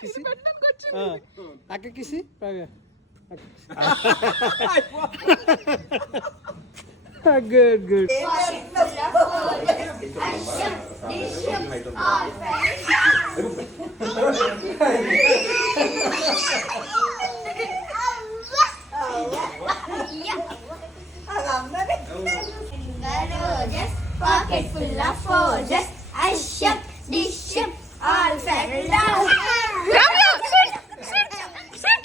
కిసి అక్క కిసి good good. Pocket full of roses, asham, disham, all fell down. Ramya, sit, sit, sit.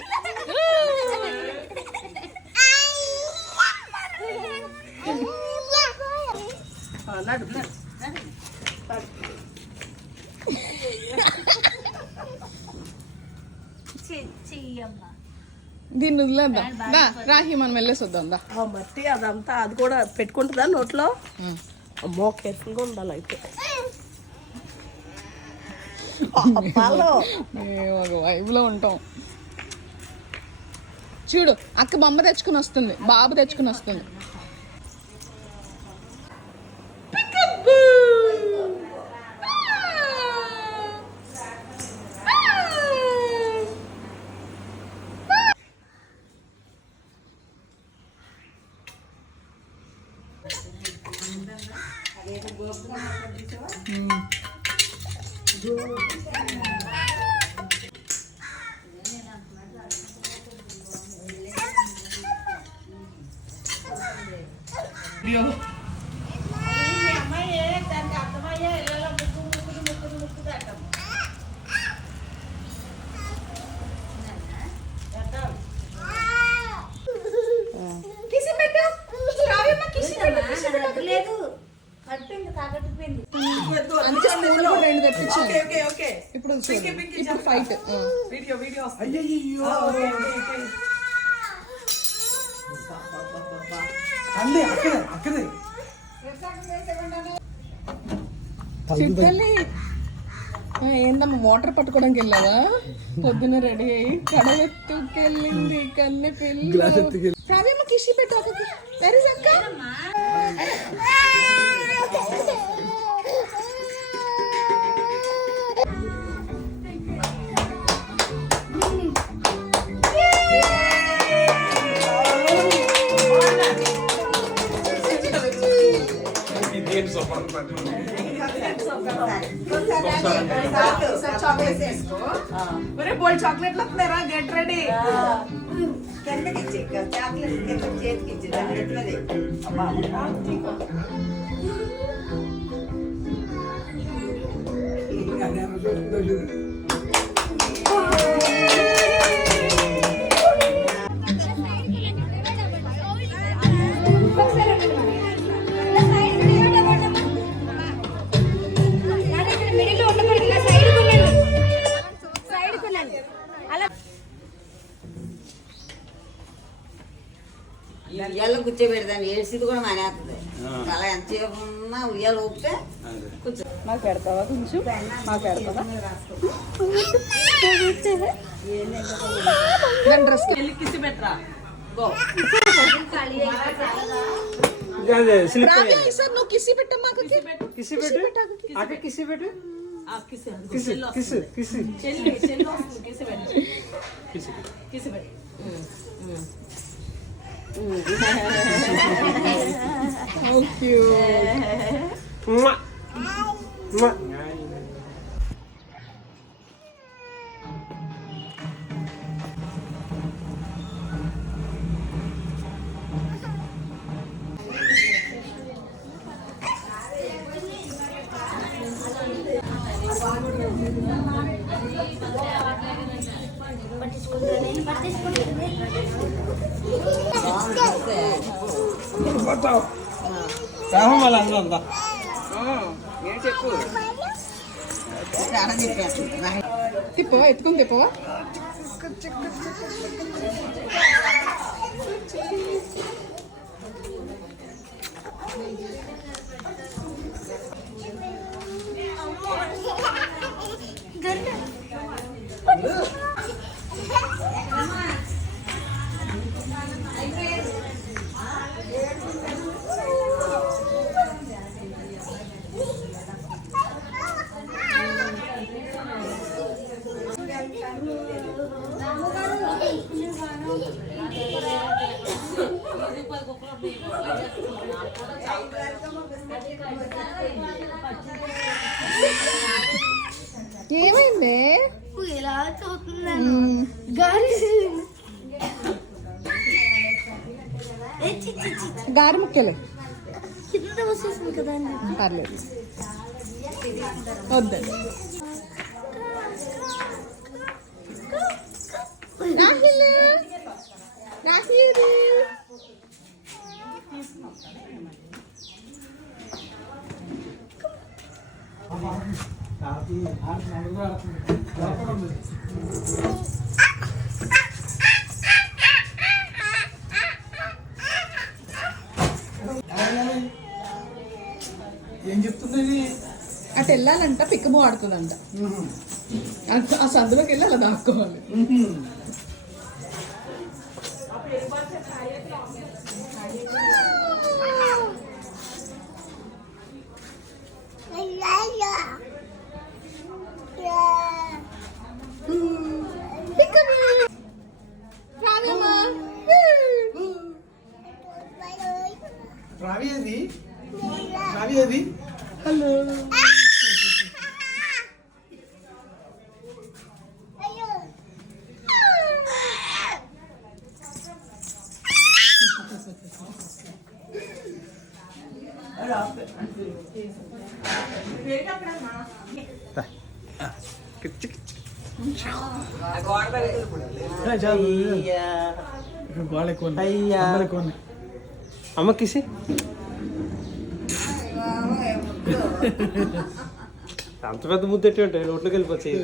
Nadu. Chichiyamma. దీన్ని వదిలేద్దాం. రాహి మనం వెళ్ళేసి వద్దాం. మట్టి అదంతా అది కూడా పెట్టుకుంటుందా నోట్లో? అమ్మో కేర్ఫుల్గా ఉండాలి అయితే. మేము ఒక వైబ్లో ఉంటాం. చూడు అక్క బొమ్మ తెచ్చుకుని వస్తుంది, బాబు తెచ్చుకుని వస్తుంది. ఇప్పుడు ఫైట్ ఏందమ్మా మోటార్ పట్టుకోవడానికి వెళ్ళావా? పొద్దున రెడీ అయ్యి కడవెత్తుకెళ్ళింది కన్నె పిల్ల. రావేమ్మ కిసి పెట్టు అక్కకి. వెరీ అక్క చాక్లెట్లు వస్తున్నారా? Get ready. చాక్లెట్ చేతికి ఇచ్చింది. ఉయ్యాల్లో కూర్చోబెడతాను. ఏడ్చిది కూడా మానేస్తుంది. అలా ఎంతసేపు ఉన్నా ఉయ్యాలు ఊపితే కూర్చో. మాకు పెడతావా కొంచెం? మాకు పెడతావా? కిసి పెట్టరా. నువ్వు కిసి పెట్టమ్మా. కిసి పెట్టు అక్క, కిసి పెట్టు. తిప్పవా? ఎత్తుకొని తిప్పవా? ఏమైంది? ఇలా చూస్తున్నాను గాలి గారి ముక్కలే కింద వచ్చేసింది కదా అని పర్లేదు వద్దండి. ఏం చెప్తుంది? అటు వెళ్ళాలంట పిక్కబో ఆడుతుందంట. ఆ సందులోకి వెళ్ళి అలా దాక్కోవాలి. రావి ఏది? రావి ఏది? హలో అమ్మ కిసి అంత పెద్ద ముద్దెట్టి ఉంటాయి నోట్లోకి వెళ్ళిపోతాయి.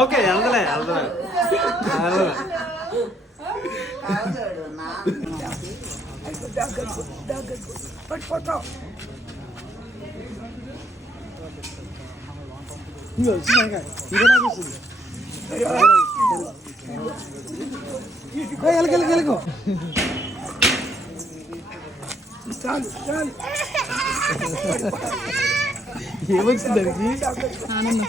ఓకే వెళ్దలే వెళ్ళగో చాలు చాలు ఏమొచ్చింది దానికి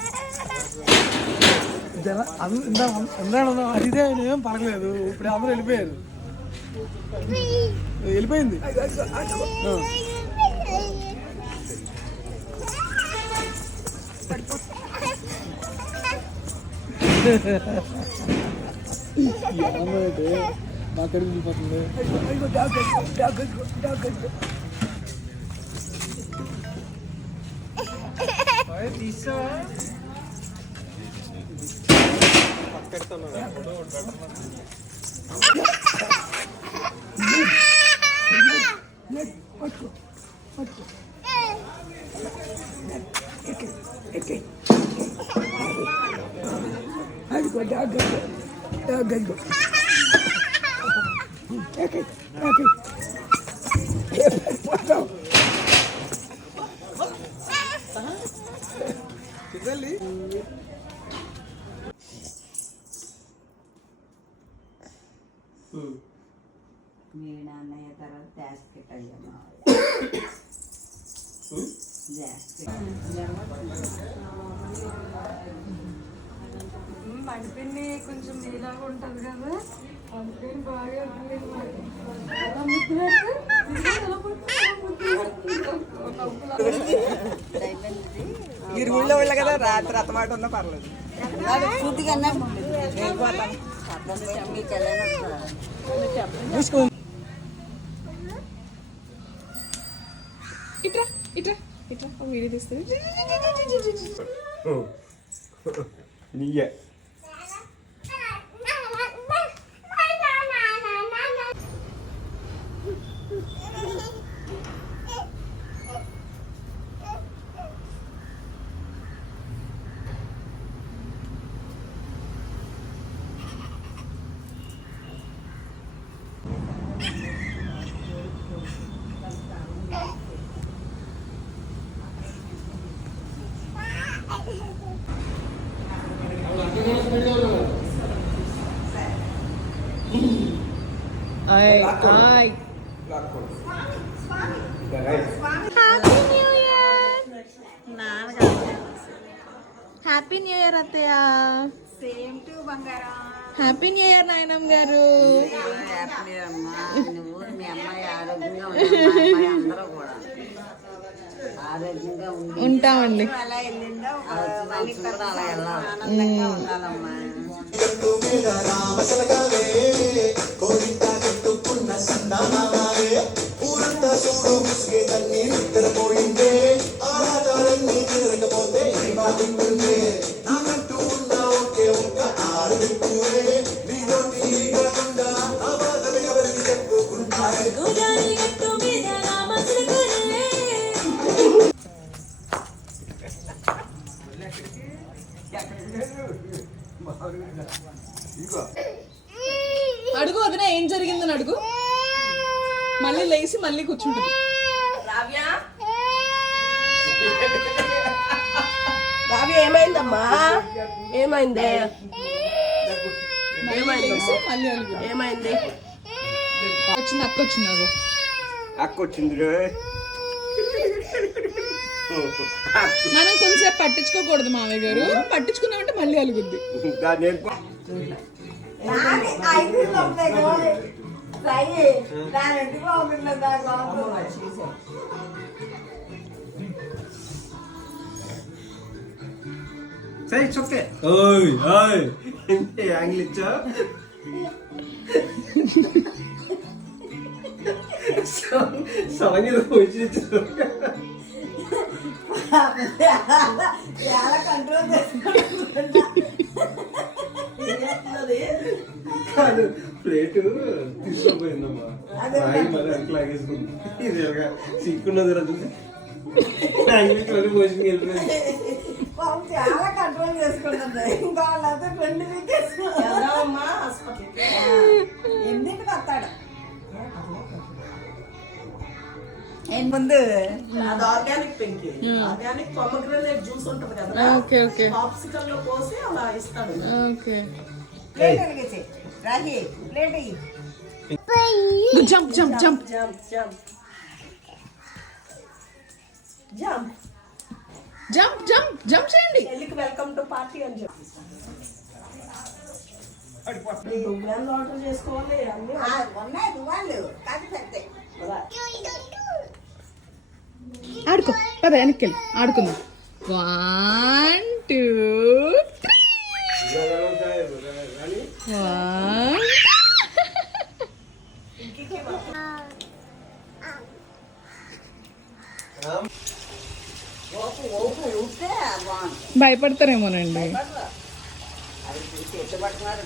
అదిదే ఏం పడలేదు. ఇప్పుడు అందరూ వెళ్ళిపోయారు. వెళ్ళిపోయింది. ఏమైతే మా కడికి వెళ్ళిపోతుంది. తీసా మీ నాన్నయ్య తర్వాత జాస్కెట్ అయ్యమ్మ మడిపిండి కొంచెం నీలాగా ఉంటుంది కదా అందుకని బాగా మీరు ఊళ్ళో వెళ్ళ కదా రాత్రి అత్తమాట ఉన్నా పర్లేదు. పూర్తిగా ఇట్రా ఇట్రా ఇట్రా వీడియో తీస్తుంది. నీయే హ్యాపీ న్యూ ఇయర్ అత్తయ్య. సేమ్ టు బంగారం. హ్యాపీ న్యూ ఇయర్ నాయనమ్మ గారు. హ్యాపీ అమ్మా. నువ్వు మీ అమ్మాయి ఆరోగ్యంగా ఉండాలి అందరూ కూడా ఆరోగ్యంగా ఉండి ఉంటామండి. అలా వెళ్ళిందో కూడా అలా వెళ్ళాలి ఆనందంగా ఉండాలమ్మా. అడుగు వదిన ఏం జరిగిందని అడుగు. మళ్ళీ లేచి మళ్ళీ కూర్చుంటుంది. రావ్య రావ్య ఏమైందమ్మా? ఏమైంది? మళ్ళీ లేచి మళ్ళీ అడుగు. ఏమైంది? వచ్చింది అక్క వచ్చింది. అదో అక్క వచ్చింది. మనం కొంచెం పట్టించుకోకూడదు మావయ్య గారు. పట్టించుకున్నామంటే మళ్ళీ అలుగుద్ది. సరే ఇట్స్ ఓకే. ఓయ్ ఓయ్ ఏంటి యాంగిల్ ఇచ్చా? సాంగ్ ఏదో వచ్చి చాలా కంట్రోల్ కాదు ప్లేటు తీసుకోపోయిందమ్మా. రాయి మరి అంక లాగేసుకుంది. ఇది సీక్కున్నది రద్దు భోజనం వెళ్ళిపోయింది. చాలా కంట్రోల్ చేసుకుంటుంది. ఇంకా వాళ్ళతో 2 వీకెస్ ఎందుకు వస్తాడు ముందు అది ఆర్గానిక్ పెంకి. ఆర్గానిక్ పొమగ్రనేట్ జ్యూస్ ఉంటది కదా, ఓకే ఓకే పాప్సికల్ లో పోసి అలా ఇస్తాడు. ఓకే. ప్లేట్ వెలిగేసి రాహి ప్లేట్ అయ్యి jump jump jump jump jump jump. Jump jump jump చేయండి. చెల్లికి వెల్కమ్ టు పార్టీ అని చెప్పి ప్రోగ్రామ్ ఆర్డర్ చేసుకోవాలి. అన్ని ఉన్నాయి దువ్వాళ్ళు కాదు పెద్ద ఆడుకో పద వెనక్కి వెళ్ళి ఆడుకుందాం. 1 2 3 1 ఊపితే బాగుంది. భయపడతారేమోనండి. అది చూసి ఎట్టుబడుతున్నారు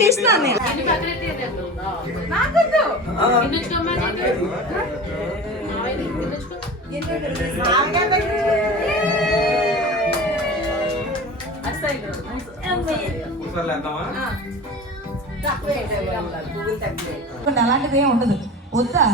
తీస్తున్నాను నేను. అలాంటిది ఏమి ఉండదు వద్దా.